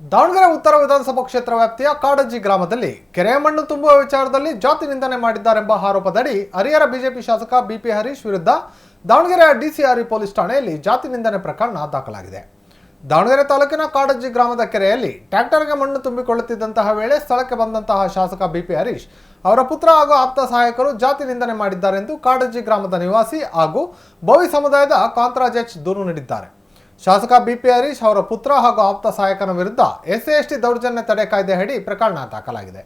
ದಾವಣಗೆರೆ ಉತ್ತರ ವಿಧಾನಸಭಾ ಕ್ಷೇತ್ರ ವ್ಯಾಪ್ತಿಯ ಕಾಡಜ್ಜಿ ಗ್ರಾಮದಲ್ಲಿ ಕೆರೆಯ ಮಣ್ಣು ತುಂಬುವ ವಿಚಾರದಲ್ಲಿ ಜಾತಿ ನಿಂದನೆ ಮಾಡಿದ್ದಾರೆಂಬ ಆರೋಪದಡಿ ಹರಿಹರ ಬಿಜೆಪಿ ಶಾಸಕ ಬಿಪಿ ಹರೀಶ್ ವಿರುದ್ಧ ದಾವಣಗೆರೆಯ ಡಿಸಿಆರ್ಇ ಪೊಲೀಸ್ ಠಾಣೆಯಲ್ಲಿ ಜಾತಿ ನಿಂದನೆ ಪ್ರಕರಣ ದಾಖಲಾಗಿದೆ. ದಾವಣಗೆರೆ ತಾಲೂಕಿನ ಕಾಡಜ್ಜಿ ಗ್ರಾಮದ ಕೆರೆಯಲ್ಲಿ ಟ್ರ್ಯಾಕ್ಟರ್ಗೆ ಮಣ್ಣು ತುಂಬಿಕೊಳ್ಳುತ್ತಿದ್ದಂತಹ ವೇಳೆ ಸ್ಥಳಕ್ಕೆ ಬಂದಂತಹ ಶಾಸಕ ಬಿಪಿ ಹರೀಶ್ ಅವರ ಪುತ್ರ ಹಾಗೂ ಆಪ್ತ ಸಹಾಯಕರು ಜಾತಿ ನಿಂದನೆ ಮಾಡಿದ್ದಾರೆಂದು ಕಾಡಜ್ಜಿ ಗ್ರಾಮದ ನಿವಾಸಿ ಹಾಗೂ ಬೋವಿ ಸಮುದಾಯದ ಕಾಂತರಾಜ್ ಎಚ್ ದೂರು ನೀಡಿದ್ದಾರೆ. ಶಾಸಕ ಬಿಪಿ ಹರೀಶ್ ಅವರ ಪುತ್ರ ಹಾಗೂ ಆಪ್ತ ಸಹಾಯಕನ ವಿರುದ್ಧ ಎಸ್ಸಿ ದೌರ್ಜನ್ಯ ತಡೆ ಕಾಯ್ದೆ ಅಡಿ ಪ್ರಕರಣ ದಾಖಲಾಗಿದೆ.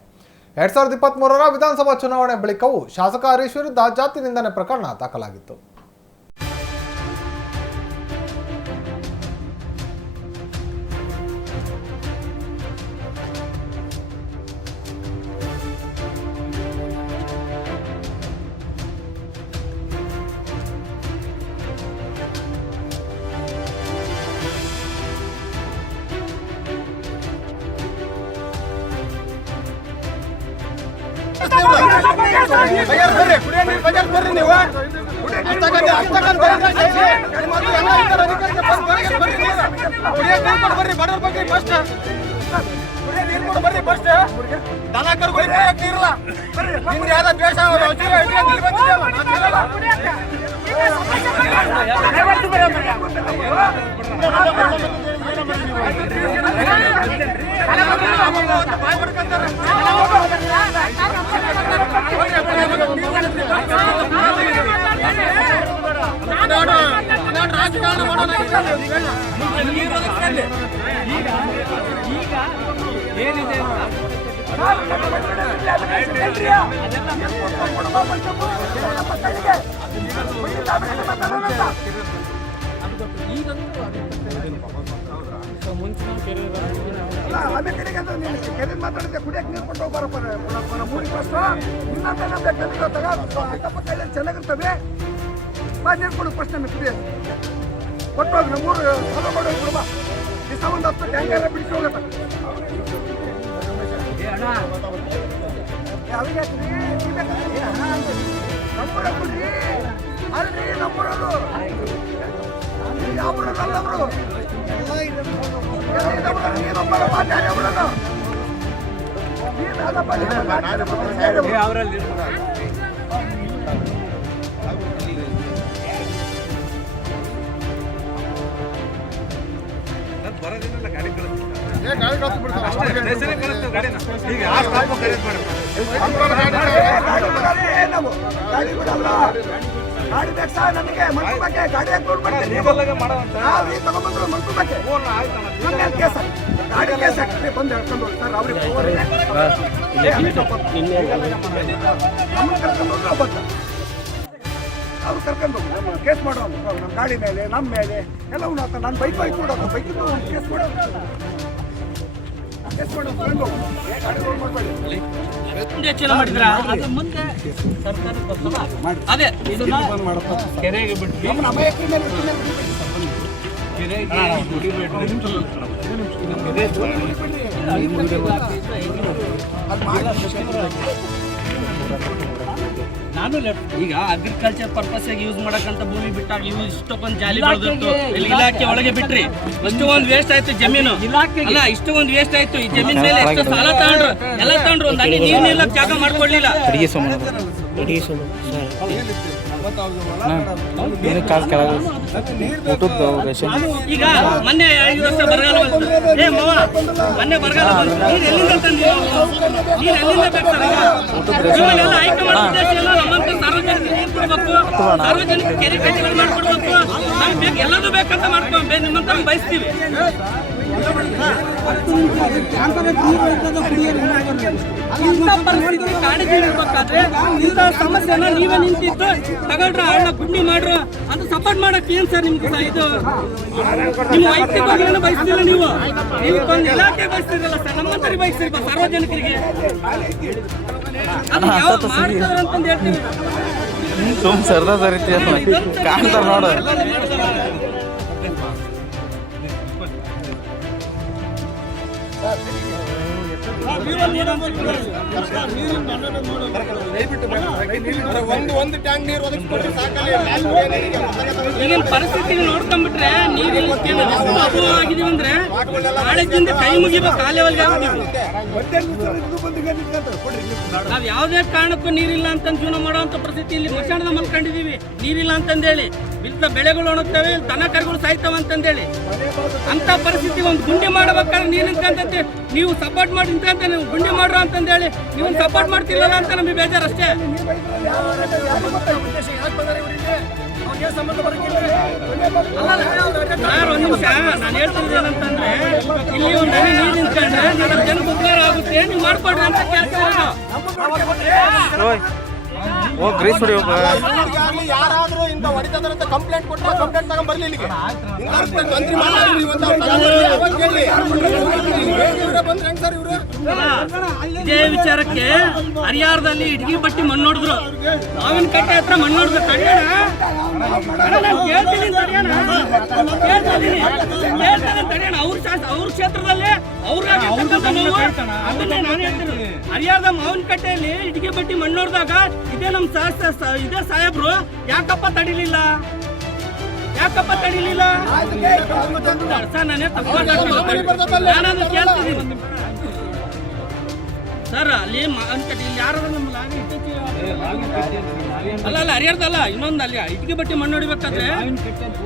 2023ರ ವಿಧಾನಸಭಾ ಚುನಾವಣೆ ಬಳಿಕವೂ ಶಾಸಕ ಹರೀಶ್ ವಿರುದ್ಧ ಜಾತಿ ನಿಂದನೆ ಪ್ರಕರಣ ದಾಖಲಾಗಿತ್ತು. ಕೆರೆ ಮಾತಾಡಿದ್ರೆ ಕುಡಿಯಕ್ಕೆ ನೀರು ಕೊಟ್ಟು ಹೋಗ್ಬಾರ ಮೂರಿಗೆ ಫಸ್ಟ್ ಅಕ್ಕಪಕ್ಕ ಚೆನ್ನಾಗಿರ್ತವೆ ಬಾ ನೀರು ಕೊಡು ಫಸ್ಟ್ ನಮಗೆ ಕುಡಿಯೋದು ಕೊಟ್ಟು ಹೋಗಿ ನಮ್ಮೂರು ಫಾಲೋ ಮಾಡೋದು ಕೊಡುವ ದಿವಸ ಒಂದು 10 ಟ್ಯಾಂಕರ್ ಬಿಡಿಸಿ ಹೋಗತ್ತ ಅವಿಗೆ ನಮ್ಮೂರ ಕುಡಿ ಅಲ್ರಿ ನಮ್ಮೂರದು ಯಾವ ಊರಲ್ಲ ಅವರು ಗಾಡಿ ಬೇಕು ಸಹ ನನಗೆ ಮನ್ಸು ಬಗ್ಗೆ ಗಾಡಿ ತಗೊಂಡ್ಬಂದ್ರು ಮನ್ಸು ಬಗ್ಗೆ ಗಾಡಿ ಕೇಸ್ ಹಾಕಿ ಬಂದು ಹೇಳ್ಕೊಂಡು ಸರ್ ಅವ್ರಿಗೆ ಅವ್ರು ಕರ್ಕೊಂಡು ಹೋಗಿ ನಮ್ಮ ಕೇಸ್ ಮಾಡೋದು ನಮ್ಮ ಗಾಡಿ ಮೇಲೆ ನಮ್ಮ ಮೇಲೆ ಎಲ್ಲವೂ ನಾನು ಬೈಕ್ ಆಯ್ತು ನೋಡೋದು ಬೈಕಿಂದು ಕೇಸ್ ಮಾಡೋದು ಹೆಚ್ಚಿನ ಮಾಡಿದ್ರ ಅದು ಮುಂದೆ ಅದೇ ಕೆರೆಗೆ ಬಿಟ್ಟು ನಾನು ಈಗ ಅಗ್ರಿಕಲ್ಚರ್ ಪರ್ಪಸ್ ಯೂಸ್ ಮಾಡಕ್ಕಂತ ಭೂಮಿ ಬಿಟ್ಟಾಗ ಇವು ಇಷ್ಟಕ್ಕೊಂದು ಜಾಲಿ ಬೆಳೆದಿತ್ತು ಇಲಾಖೆ ಒಳಗೆ ಬಿಟ್ರಿ ಇಷ್ಟೊಂದು ವೇಸ್ಟ್ ಆಯ್ತು ಜಮೀನು ಅಲ್ಲ ಇಷ್ಟೊಂದು ವೇಸ್ಟ್ ಆಯ್ತು ಈ ಜಮೀನ್ ಮೇಲೆ ಎಷ್ಟು ಸಾಲ ತಗೊಂಡ್ರು ಎಲ್ಲ ತಗೊಂಡ್ರು ಒಂದು ಹನಿ ನೀರು ನಿಲ್ಲಕ್ ಜಾಗ ಮಾಡ್ಕೊಡ್ಲಿಲ್ಲ. ಈಗ ಮೊನ್ನೆ 5 ವರ್ಷ ಬರಗಾಲ ಮೊನ್ನೆ ಬರಗಾಲ ನೀರು ಎಲ್ಲಿಂದ ತಂದಿಲ್ಲ ನೀರು ಎಲ್ಲಿಂದ ಬೇಕಾದ್ರೆ ಆಯ್ಕೆ ಮಾಡೋ ಉದ್ದೇಶ ಇಲ್ಲ. ನಮ್ಮಂತ ಸಾರ್ವಜನಿಕ ನೀರು ಕೊಡ್ಬೇಕು ಸಾರ್ವಜನಿಕ ಕೆರೆ ಕಟ್ಟೆಗಳು ಮಾಡ್ಕೊಡ್ಬೇಕು ನಮ್ಗೆ ಬೇಕು ಎಲ್ಲದೂ ಬೇಕಂತ ಮಾಡ್ಕೊಂಡು ನಿಮ್ಮಂತ ಬಯಸ್ತೀವಿ. ಕಾಡಿಗೆ ಇರ್ಬೇಕಾದ್ರೆ ಇಂಥ ಸಮಸ್ಯೆನ ನೀವೇ ನಿಂತಿದ್ದು ತಗೊಳ್ರ ಹಳ್ಳ ಗುಂಡಿ ಮಾಡ್ರ ಅಂತ ಸಪೋರ್ಟ್ ಮಾಡಕ್ ಏನ್ ಸರ್ ನಿಮ್ಗೆ ಇದು ನಿಮ್ಮ ವೈಯಕ್ತಿಕವಾಗಿ ಬಯಸ್ತಿಲ್ಲ ನೀವು ಒಂದು ಇಲಾಖೆ ಬಯಸ್ತಿರಲ್ಲ ಸರ್ ನಮ್ಮಂತರಿಗೆ ಬಯಸ್ತಿರ್ಬ ಸಾರ್ವಜನಿಕರಿಗೆ ಮಾಡ್ತಾರೆ ಅಂತಂದು ಹೇಳ್ತೀವಿ. ಸರ್ದ ರೀತಿ ಕಾಣ್ತಾರ ನೋಡ ಒಂದು ಟ್ಯಾಂಕ್ ನೀರು ಒದಗಿಸ್ಕೊಟ್ರೆ ಸಾಕಲ್ಲ. ಈಗಿನ ಪರಿಸ್ಥಿತಿ ನೋಡ್ಕೊಂಡ್ಬಿಟ್ರೆ ನೀರಿಲ್ಲ ಅಭಾವ ಆಗಿದೀವಿ ಅಂದ್ರೆ ಕಾಲೇಜಿಂದ ಕೈ ಮುಗಿಬೇಕು ಆ ಲೆವೆಲ್ಗೆ ಆಗಿದೀವಿ. ನಾವ್ ಯಾವ್ದೇ ಕಾರಣಕ್ಕೂ ನೀರಿಲ್ಲ ಅಂತ ಜೀವನ ಮಾಡುವಂತ ಪರಿಸ್ಥಿತಿ ಇಲ್ಲಿ ಮಶಾಣದ ಮಲ್ಕೊಂಡಿದೀವಿ. ನೀರಿಲ್ಲ ಅಂತಂದೇಳಿ ಬಿದ್ದ ಬೆಳೆಗಳು ಒಣಗ್ತವೆ, ದನ ಕರುಗಳು ಸಾಯ್ತವೆ ಅಂತಂದೇಳಿ. ಅಂತ ಪರಿಸ್ಥಿತಿ ಒಂದು ಗುಂಡಿ ಮಾಡಬೇಕಾದ್ರೆ ನೀರು ನಿಂತ್ಕಂತಂತೆ ನೀವು ಸಪೋರ್ಟ್ ಮಾಡಿ ನಿಂತ ನೀವು ಗುಂಡಿ ಮಾಡ್ರು ಅಂತಂದೇಳಿ ನೀವು ಸಪೋರ್ಟ್ ಮಾಡ್ತಿರಲ್ಲ ಅಂತ ನಮಗೆ ಬೇಜಾರು ಅಷ್ಟೇ. ಸರ್ ಒಂದ್ ನಿಮಿಷ ನಾನು ಹೇಳ್ತಿದ್ದೆ ಏನಂತಂದ್ರೆ ಇಲ್ಲಿ ಒಂದು ಹನಿ ನೀರು ನಿಂತ್ಕೊಂಡ್ರೆ ನನ್ನ ಜನಕ್ಕೆ ಉಪಕಾರ ಆಗುತ್ತೆ, ನೀವು ಮಾಡ್ಕೊಡ್ರಿ ಅಂತ ಕೇಳ್ತಾರೆ. ಓ ಗ್ರೀಸ್ ಹೊಡಿ ಯಾರಾದ್ರೂ ಇಂತ ಹೊಡಿತಂತ ಕಂಪ್ಲೇಂಟ್ ಕೊಟ್ಟರೆ ಕಂಪ್ಲೇಂಟ್ ತಗೊಂಡ್ ಬರ್ಲಿ ಇಲ್ಲಿಗೆ. ಇದೇ ವಿಚಾರಕ್ಕೆ ಹರಿಯಾರದಲ್ಲಿ ಇಟ್ಗಿ ಬಟ್ಟಿ ಮಣ್ಣು ಹೊಡೆದ್ರು, ಮಾವಿನ ಕಟ್ಟೆ ಹತ್ರ ಮಣ್ಣು ಹೊಡೆದ್ರು. ಅವ್ರ ಕ್ಷೇತ್ರದಲ್ಲಿ ಅದನ್ನೇ ನಾನು ಹೇಳ್ತೀನಿ. ಹರಿಯಾರದ ಮಾವಿನ ಕಟ್ಟೆಯಲ್ಲಿ ಇಟ್ಗಿ ಬಟ್ಟಿ ಮಣ್ಣು ಹೊಡೆದಾಗ ಇದೇ ನಮ್ ಇದೇ ಸಾಹೇಬ್ರು ಯಾಕಪ್ಪ ತಡಿಲಿಲ್ಲ ಸರ್? ನಾನೇ ನಾನು ಕೇಳ್ತಿದ್ದೀನಿ ಸರ್. ಅಲ್ಲಿ ಇಲ್ಲಿ ಯಾರು ನಮ್ಮಲ್ಲ ಅಲ್ಲ ಹರಿಯಾರ್ದಲ್ಲ, ಇನ್ನೊಂದು ಅಲ್ಲಿ ಇಟ್ಗೆ ಬಟ್ಟಿ ಮಣ್ಣು ಹೊಡಿಬೇಕಾದ್ರೆ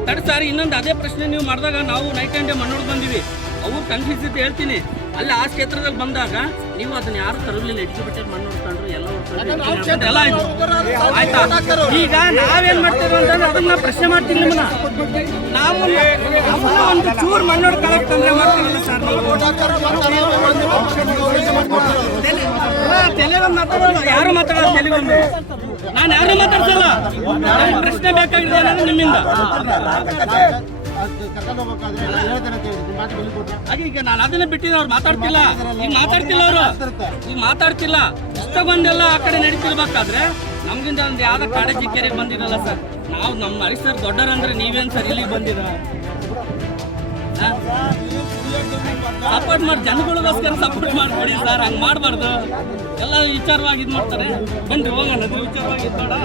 ತಡ್ ಸರ್ ಇನ್ನೊಂದು ಅದೇ ಪ್ರಶ್ನೆ ನೀವು ಮಾಡಿದಾಗ ನಾವು ನೈಟ್ ಅಂಡ್ ಡೇ ಮಣ್ಣು ಹೊಡೆದು ಬಂದಿವಿ. ಅವು ಕನ್ಫ್ಯೂಸ್ ಅಂತ ಹೇಳ್ತೀನಿ. ಅಲ್ಲಿ ಆ ಕ್ಷೇತ್ರದಲ್ಲಿ ಬಂದಾಗ ನೀವು ಅದನ್ನ ಯಾರು ತರಲಿಲ್ಲ, ಇಟ್ಗೆ ಬಟ್ಟೆ ಮಣ್ಣು ಹೊಡ್ಕೊಂಡ್ರು ಎಲ್ಲ ಎಲ್ಲ ಆಯ್ತಾ. ಈಗ ನಾವೇನ್ ಮಾಡ್ತೀವಿ ಅಂತಂದ್ರೆ ಅದನ್ನ ಪ್ರಶ್ನೆ ಮಾಡ್ತೀವಿ ನಿಮ್ಮನ್ನ. ನಾವು ಒಂದು ಚೂರು ಮಣ್ಣು ಹೊಡ್ಕೊಳಕ್ತಂದ್ರೆ ಮಾಡ್ತೀವಿಲ್ಲ ಸರ್. ತೆಲೆಗೊಂದು ಮಾತಾಡೋದು, ಯಾರು ಮಾತಾಡೋದು ತೆಲೆಗೊಂದು. ನಾನು ಯಾರು ಮಾತಾಡ್ಸಲ್ಲ, ಪ್ರಶ್ನೆ ಬೇಕಾಗಿದೆ ಅನ್ನೋದು ನಿಮ್ಮಿಂದ. ಹಾಗೆ ಈಗ ನಾನು ಅದನ್ನೇ ಬಿಟ್ಟಿದ್ದೆ, ಅವ್ರು ಮಾತಾಡ್ತಿಲ್ಲ. ಈಗ ಮಾತಾಡ್ತಿಲ್ಲ ಇಷ್ಟಗೊಂದೆಲ್ಲ ಆ ಕಡೆ ನಡೀತಿರ್ಬೇಕಾದ್ರೆ ನಮ್ಗಿಂದ ಒಂದು ಯಾವ್ದೋ ಕಾಳಜಿ ಕೆರೆಗೆ ಬಂದಿರಲ್ಲ ಸರ್. ನಾವು ನಮ್ಮ ಹರೀಶ್ ಸರ್ ದೊಡ್ಡರಂದ್ರೆ ನೀವೇನು ಸರ್ ಇಲ್ಲಿಗೆ ಬಂದಿರ? ಸಪೋರ್ಟ್ ಮಾಡಿ ಜನಗಳಿಗೋಸ್ಕರ ಸಪೋರ್ಟ್ ಮಾಡ್ಕೊಡಿ ಸರ್, ಹಂಗೆ ಮಾಡಬಾರ್ದು. ಎಲ್ಲ ವಿಚಾರವಾಗಿ ಇದು ಮಾಡ್ತಾರೆ. ಬನ್ನಿ ಹೋಗೋಣ, ಅದ್ರ ವಿಚಾರವಾಗಿ ಇದು ಮಾಡ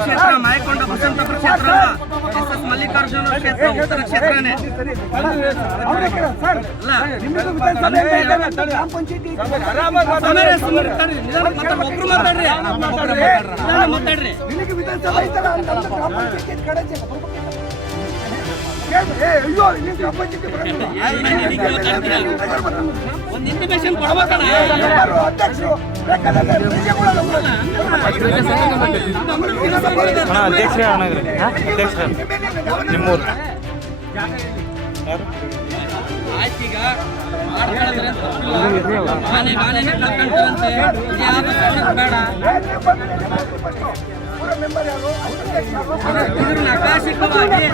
ಕ್ಷೇತ್ರ ಮಾಯಕೊಂಡ ಬಸಂತಪುರ ಕ್ಷೇತ್ರ, ಎಸ್ ಮಲ್ಲಿಕಾರ್ಜುನ ಕ್ಷೇತ್ರ ಉತ್ತರ ಕ್ಷೇತ್ರನೇ. ಒಬ್ರು ಮಾತಾಡ್ರಿ. ಒಂದು ಇಂಟಿಮೇಷನ್ ಕೊಡ್ಬೇಕಣ್ಣ. ಅಧ್ಯಕ್ಷರೇ ಅಧ್ಯಕ್ಷರ ನಿಮ್ಮೂರು ಆಯ್ತು. ಈಗ ಮಾಡ್ಕೊಳ್ಳೋದ್ರೆ ಮಾನೇನೆ ಕಳ್ಕೊಂತಾರಂತೆ, ಬೇಡ ಇದ್ರನ್ನ ಆಕಾಶಿಕವಾಗಿ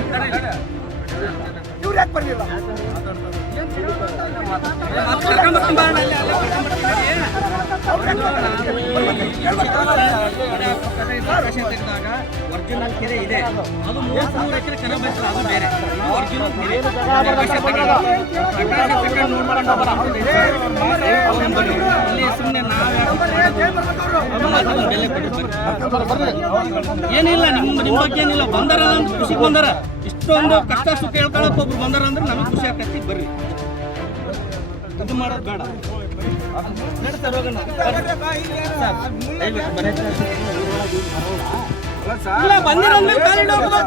ಇವ್ರು ಯಾಕೆ ಬರ್ಲಿಲ್ಲ? ತೆಗೆದಾಗ ಒರಿಜಿನಲ್ ಕೆರೆ ಇದೆ, ಅದು 33 ಎಕರೆ ಕೆರೆ ಬರ್ತದೆ, ಅದು ಬೇರೆ. ಒರಿಜಿನಲ್ ಕೆರೆ ಅಲ್ಲಿ ಸುಮ್ಮನೆ ನಾವೇ ಬೆಲೆ ಕೊಡಿ. ಏನಿಲ್ಲ ನಿಮ್ಮ ಬಗ್ಗೆ ಏನಿಲ್ಲ. ಬಂದಾರಲ್ಲ ಅಂತ ಖುಷಿಗೆ ಬಂದಾರ. ಇಷ್ಟೊಂದು ಕಷ್ಟ ಸುಖ ಹೇಳ್ಕೊಳಕ್ ಒಬ್ರು ಬಂದಾರ ಅಂದ್ರೆ ನಮಗೆ ಖುಷಿ ಆಕತಿ. ಬರ್ರಿ, ಇದು ಮಾಡೋದು ಬೇಡ. ಸರ್ ಹೋಗೋಣ. ಇಲ್ಲ ಬಂದಿರೋದ್ಮೇಲೆ ಕಾಲಿಡ ಹೋಗೋದು